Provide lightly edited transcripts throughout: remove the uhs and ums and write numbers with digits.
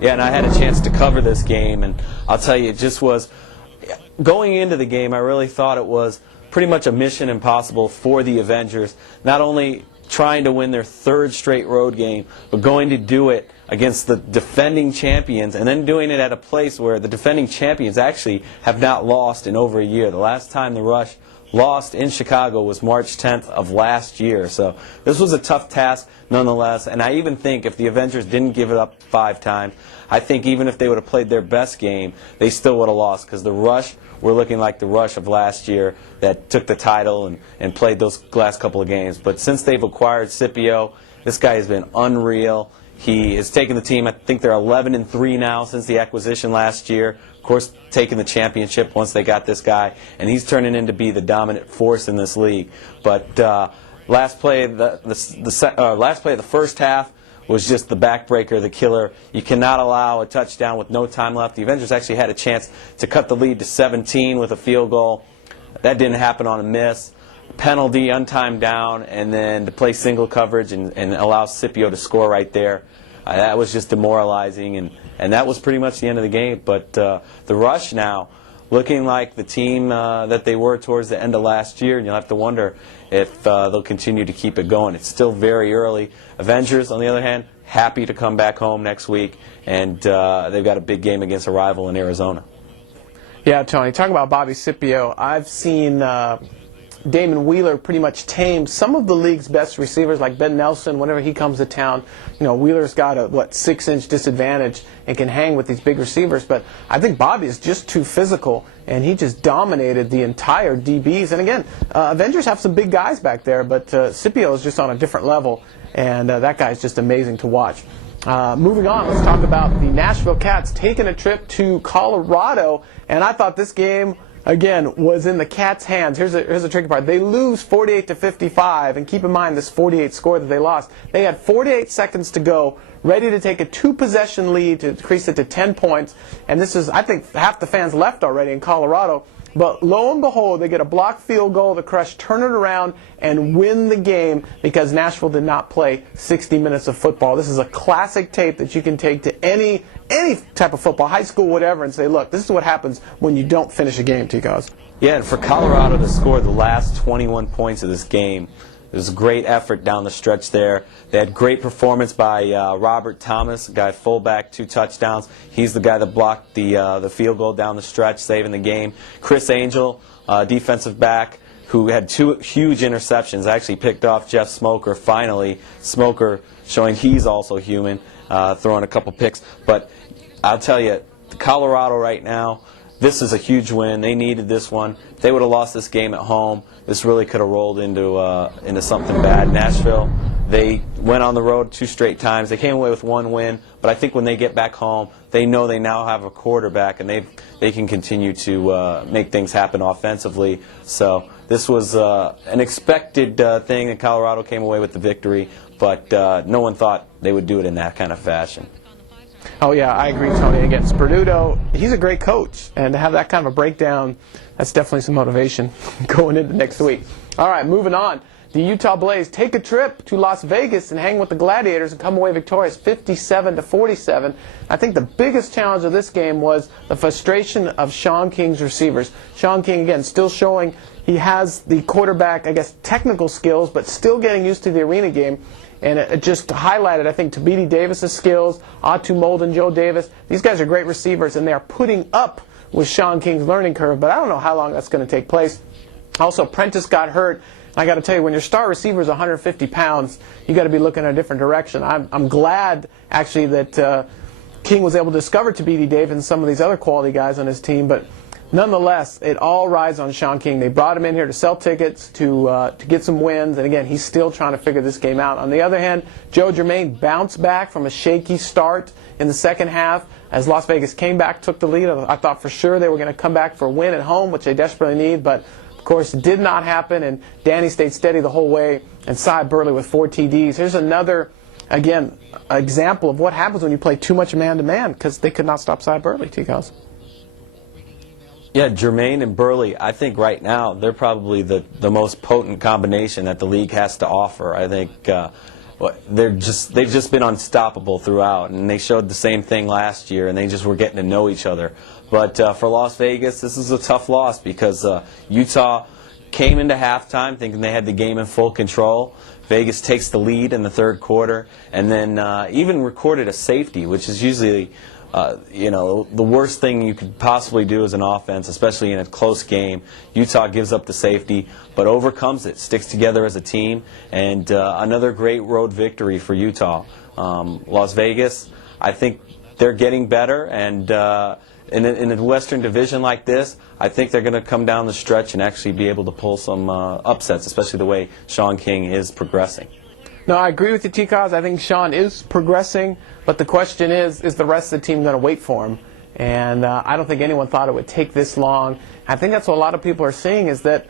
Yeah, and I had a chance to cover this game, and I'll tell you, it just was, going into the game, I really thought it was pretty much a mission impossible for the Avengers, not only trying to win their third straight road game, but going to do it against the defending champions, and then doing it at a place where the defending champions actually have not lost in over a year. The last time the Rush lost in Chicago was March 10th of last year. So this was a tough task nonetheless, and I even think if the Avengers didn't give it up 5 times, I think even if they would have played their best game, they still would have lost, because the Rush were looking like the Rush of last year that took the title and played those last couple of games. But since they've acquired Scipio, this guy has been unreal. He has taken the team, I think they're 11-3 now since the acquisition last year. Of course, taking the championship once they got this guy, and he's turning in to be the dominant force in this league. But last play of the first half was just the backbreaker, the killer. You cannot allow a touchdown with no time left. The Avengers actually had a chance to cut the lead to 17 with a field goal. That didn't happen on a miss. Penalty, untimed down, and then to play single coverage and allow Scipio to score right there. That was just demoralizing, and that was pretty much the end of the game. But the Rush now, looking like the team that they were towards the end of last year, and you'll have to wonder if they'll continue to keep it going. It's still very early. Avengers, on the other hand, happy to come back home next week, and they've got a big game against a rival in Arizona. Yeah, Tony, talking about Bobby Scipio, I've seen Damon Wheeler pretty much tame some of the league's best receivers, like Ben Nelson. Whenever he comes to town, you know, Wheeler's got a 6-inch disadvantage and can hang with these big receivers. But I think Bobby is just too physical, and he just dominated the entire DBs. And again, Avengers have some big guys back there, but Scipio is just on a different level, and that guy's just amazing to watch. Moving on, let's talk about the Nashville Cats taking a trip to Colorado, and I thought this game, again, was in the Cats' hands. Here's the tricky part. They lose 48-55, and keep in mind this 48 score that they lost. They had 48 seconds to go, ready to take a 2-possession lead to increase it to 10 points. And this is, I think, half the fans left already in Colorado. But lo and behold, they get a blocked field goal. The Crush turn it around and win the game because Nashville did not play 60 minutes of football. This is a classic tape that you can take to any type of football, high school, whatever, and say, look, this is what happens when you don't finish a game, Ticos. Yeah, and for Colorado to score the last 21 points of this game, it was a great effort down the stretch there. They had great performance by Robert Thomas, a guy fullback, 2 touchdowns. He's the guy that blocked the field goal down the stretch, saving the game. Chris Angel, defensive back, who had 2 huge interceptions, actually picked off Jeff Smoker finally. Smoker showing he's also human, throwing a couple picks. But I'll tell you, Colorado right now, this is a huge win. They needed this one. If they would have lost this game at home, this really could have rolled into something bad. Nashville, they went on the road 2 straight times. They came away with 1 win, but I think when they get back home, they know they now have a quarterback, and they can continue to make things happen offensively. So this was an expected thing, and Colorado came away with the victory, but no one thought they would do it in that kind of fashion. Oh, yeah, I agree, Tony. Against Perduto, he's a great coach, and to have that kind of a breakdown, that's definitely some motivation going into next week. All right, moving on. The Utah Blaze take a trip to Las Vegas and hang with the Gladiators and come away victorious 57-47. I think the biggest challenge of this game was the frustration of Sean King's receivers. Sean King, again, still showing he has the quarterback, I guess, technical skills, but still getting used to the arena game. And it just highlighted, I think, Tabiti Davis's skills, Atu Molden, Joe Davis. These guys are great receivers, and they are putting up with Sean King's learning curve, but I don't know how long that's going to take place. Also, Prentice got hurt. I got to tell you, when your star receiver is 150 pounds, you got to be looking in a different direction. I'm glad, actually, that King was able to discover Tabiti Davis and some of these other quality guys on his team, but nonetheless, it all rides on Sean King. They brought him in here to sell tickets, to get some wins, and again, he's still trying to figure this game out. On the other hand, Joe Germain bounced back from a shaky start in the second half as Las Vegas came back, took the lead. I thought for sure they were going to come back for a win at home, which they desperately need, but of course it did not happen, and Danny stayed steady the whole way, and Cy Burley with 4 TDs. Here's another, again, example of what happens when you play too much man-to-man, because they could not stop Cy Burley, Ticos. Yeah, Jermaine and Burley, I think right now they're probably the most potent combination that the league has to offer. I think they've just been unstoppable throughout, and they showed the same thing last year, and they just were getting to know each other. But for Las Vegas, this is a tough loss because Utah came into halftime thinking they had the game in full control. Vegas takes the lead in the third quarter, and then even recorded a safety, which is usually the worst thing you could possibly do as an offense, especially in a close game. Utah gives up the safety, but overcomes it, sticks together as a team, and another great road victory for Utah. Las Vegas, I think they're getting better, and in a Western division like this, I think they're going to come down the stretch and actually be able to pull some upsets, especially the way Sean King is progressing. No, I agree with you, T-Cos. I think Sean is progressing, but the question is the rest of the team going to wait for him? And I don't think anyone thought it would take this long. I think that's what a lot of people are seeing, is that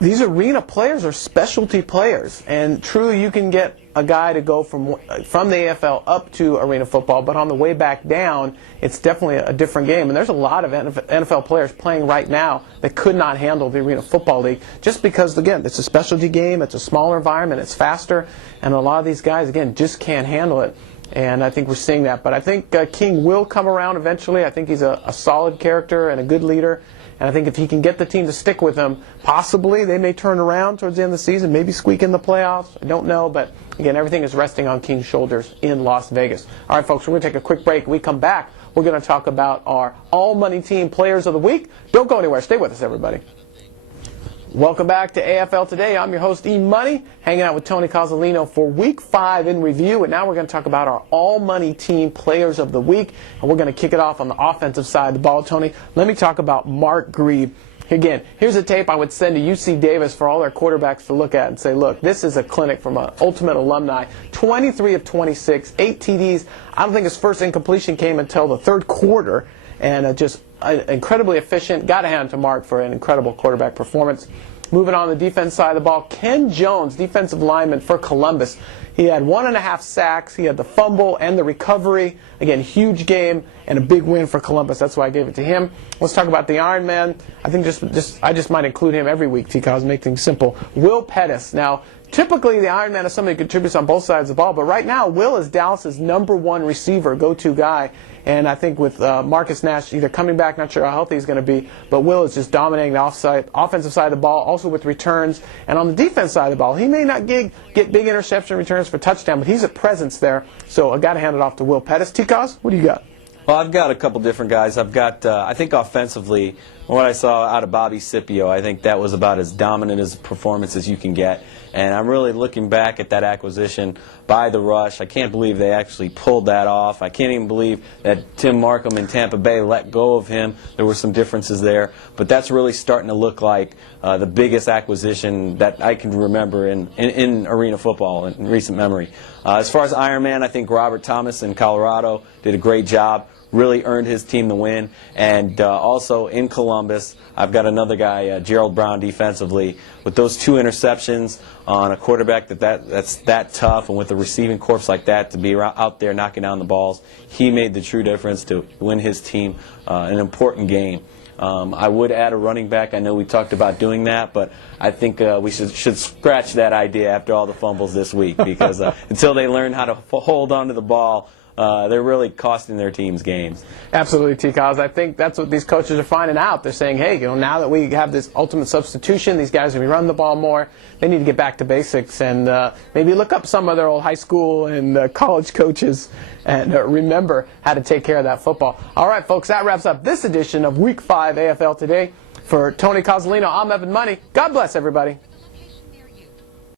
these arena players are specialty players. And true, you can get a guy to go from the AFL up to arena football, but on the way back down, it's definitely a different game. And there's a lot of NFL players playing right now that could not handle the Arena Football League, just because, again, it's a specialty game, it's a smaller environment, it's faster, and a lot of these guys, again, just can't handle it. And I think we're seeing that. But I think King will come around eventually. I think he's a solid character and a good leader. And I think if he can get the team to stick with him, possibly they may turn around towards the end of the season, maybe squeak in the playoffs. I don't know, but again, everything is resting on King's shoulders in Las Vegas. All right, folks, we're going to take a quick break. When we come back, we're going to talk about our all-money team players of the week. Don't go anywhere. Stay with us, everybody. Welcome back to AFL Today. I'm your host, E-Money, hanging out with Tony Cozzolino for Week 5 in review. And now we're going to talk about our all-money team players of the week. And we're going to kick it off on the offensive side of the ball, Tony. Let me talk about Mark Grieve. Again, here's a tape I would send to UC Davis for all their quarterbacks to look at and say, look, this is a clinic from an Ultimate alumni. 23 of 26, 8 TDs. I don't think his first incompletion came until the third quarter. And just incredibly efficient. Got to hand it to Mark for an incredible quarterback performance. Moving on the defense side of the ball, Ken Jones, defensive lineman for Columbus. He had 1.5 sacks. He had the fumble and the recovery. Again, huge game and a big win for Columbus. That's why I gave it to him. Let's talk about the Iron Man. I think I just might include him every week, T-Cos, make things simple. Will Pettis. Now, typically the Iron Man is somebody who contributes on both sides of the ball, but right now Will is Dallas's #1 receiver, go-to guy. And I think with Marcus Nash either coming back, not sure how healthy he's going to be, but Will is just dominating the offensive side of the ball, also with returns. And on the defense side of the ball, he may not get big interception returns for touchdown, but he's a presence there. So I've got to hand it off to Will Pettis. T-Cos, what do you got? Well, I've got a couple different guys. I've got, I think offensively, what I saw out of Bobby Scipio, I think that was about as dominant as a performance as you can get. And I'm really looking back at that acquisition by the Rush. I can't believe they actually pulled that off. I can't even believe that Tim Markham in Tampa Bay let go of him. There were some differences there. But that's really starting to look like the biggest acquisition that I can remember in arena football in recent memory. As far as Iron Man, I think Robert Thomas in Colorado did a great job. Really earned his team the win. And also in Columbus, I've got another guy, Gerald Brown, defensively. With those 2 interceptions on a quarterback that's that tough, and with a receiving corps like that to be out there knocking down the balls, he made the true difference to win his team an important game. I would add a running back. I know we talked about doing that, but I think we should scratch that idea after all the fumbles this week, because until they learn how to hold on to the ball, they're really costing their teams games. Absolutely, T-Cos. I think that's what these coaches are finding out. They're saying, hey, now that we have this ultimate substitution, these guys are going to be running the ball more. They need to get back to basics and maybe look up some of their old high school and college coaches and remember how to take care of that football. All right, folks, that wraps up this edition of Week 5 AFL Today. For Tony Cozzolino, I'm Evan Money. God bless everybody.